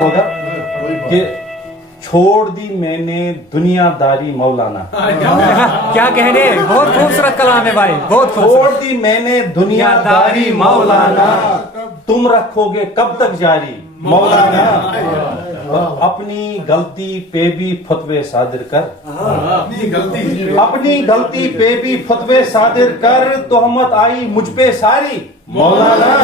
ہوگا کہ چھوڑ دی میں نے دنیا داری مولانا. کیا کہنے, بہت خوبصورت کلام ہے بھائی, بہت چھوڑ دی میں نے دنیا داری مولانا, تم رکھو گے کب تک جاری مولانا. اپنی غلطی پہ بھی فتوے صادر کر, اپنی غلطی پہ بھی فتوے صادر کر, تہمت آئی مجھ پہ ساری مولانا.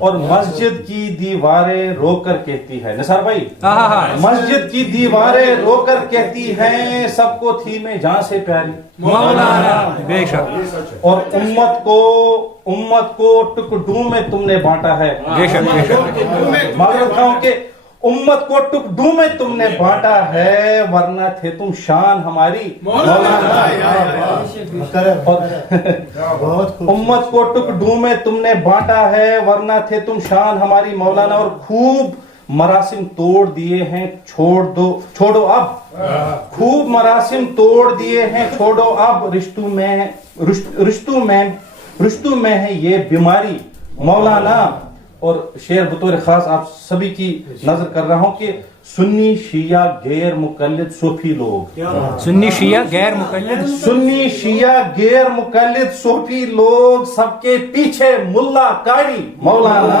اور مسجد کی دیواریں رو کر کہتی ہے, نثار بھائی, مسجد کی دیواریں رو کر کہتی ہیں سب کو تھی میں جہاں سے پیاری مولانا. بے شک. اور امت کو ٹکڑوں میں تم نے بانٹا ہے. بے شک, بے شک. معذرت ہوں کہ امت کو ٹکڑوں میں تم نے بانٹا ہے, ورنہ تھے تم شان ہماری مولانا. امت کو ٹکڑوں میں تم نے بانٹا ہے, ورنہ تھے تم شان ہماری مولانا. اور خوب مراسم توڑ دیے ہیں چھوڑو اب, خوب مراسم توڑ دیے ہیں چھوڑو اب, رشتوں میں ہے یہ بیماری مولانا. اور شعر بطور خاص آپ سبھی کی نظر کر رہا ہوں کہ سنی شیعہ غیر مقلد صوفی لوگ, سنی شیعہ غیر مقلد, سنی شیعہ غیر مقلد صوفی لوگ, سب کے پیچھے ملا قاری مولانا.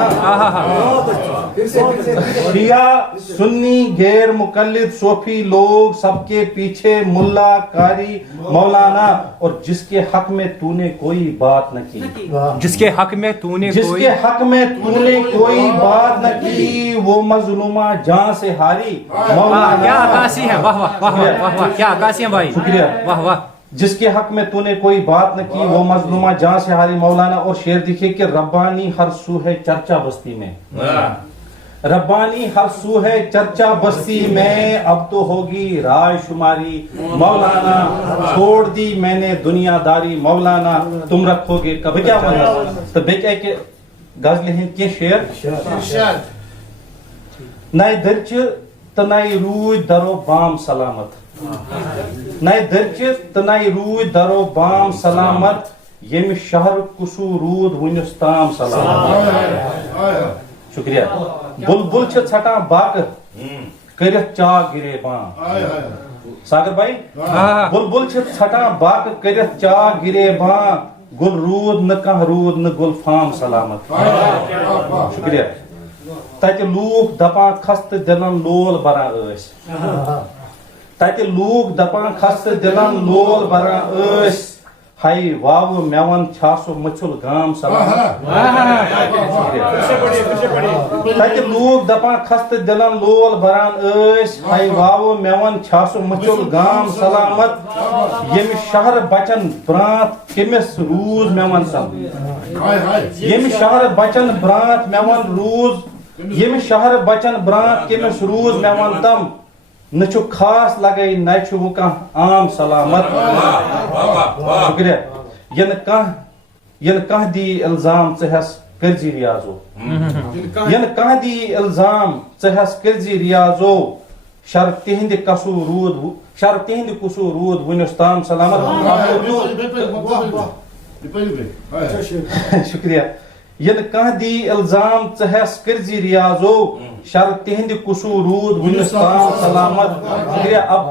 شیعہ سنی غیر مقلد صوفی لوگ, سب کے پیچھے ملا قاری مولانا. اور جس کے حق میں تو نے کوئی بات نہ کی, جس کے حق میں تو نے کوئی بات نہ کی, وہ مظلومہ جان سے ہاری مولانا. کیا عکاسی ہے, واہ واہ واہ واہ واہ, کیا عکاسی ہے بھائی, شکریہ. واہ واہ. جس کے حق میں تو نے کوئی بات نہ کی, وہ مظلومہ جان سے ہاری مولانا. اور شعر دیکھیے کہ ربانی ہر سو ہے چرچا بستی میں, ربانی ہر سو ہے چرچا بستی میں, اب تو ہوگی رائے شماری مولانا. چھوڑ دی میں نے دنیا داری مولانا, تم رکھو گے کب کیا بنا. تو بیکے کہ غزل ہند کی شعر نئے درچ تو نئے روی درو بام سلامت, نئے درچ تو نئے روی درو بام سلامت, یم شہر کسو رود ونس تام سلامت. شکریہ. بلبل چھ ژھٹان باق کرت چاک گرے بام. ساگر بھائی, بلبل چھ ژھٹان باق کرت چاک گرے بام, گل رود نہ کانٛہہ روٗد نہٕ گل فام سلامت. شکریہ. تتہِ لوٗکھ دپان خستہٕ دلن لول بران ٲسۍ, تتہِ لوٗکھ دپان خستہٕ دلن لول بران ٲسۍ, ہاے واوٕ میون چھا سُہ مٔژھُل گام سلامت. تتہِ لوٗکھ دپان خستہٕ دلن لول بران ٲسۍ, ہاے واوٕ میون چھا سُہ مٔژھُل گام سلامت. ییٚمہِ شہر بچن برانٛت کٔمِس روٗز مےٚ ون تم, ییٚمہِ شہر بچن برانٛت مےٚ ون روٗز, ییٚمہِ شہر بچن برانٛت کٔمِس روٗز مےٚ ون تم, نہ چھُ خاص لگے نہ چھُ وۄنۍ کانٛہہ عام سلامت. شکریہ. ینہٕ کانٛہہ دی الزام ژٕ ہٮ۪س کٔرزِ ریاضو, ینہٕ کانٛہہ دی الزام ژٕ ہٮ۪س کٔرزِ ریاضو, شر تِہنٛدِ قصوٗر روٗد وُنیُس تام سلامت. شکریہ. ینہٕ کانٛہہ دی الزام ژٕ ہٮ۪س کٔرزِ ریاضو, شر تِہنٛدِ قصوٗر روٗد وُنیُس تام سلامت. شکریہ. اب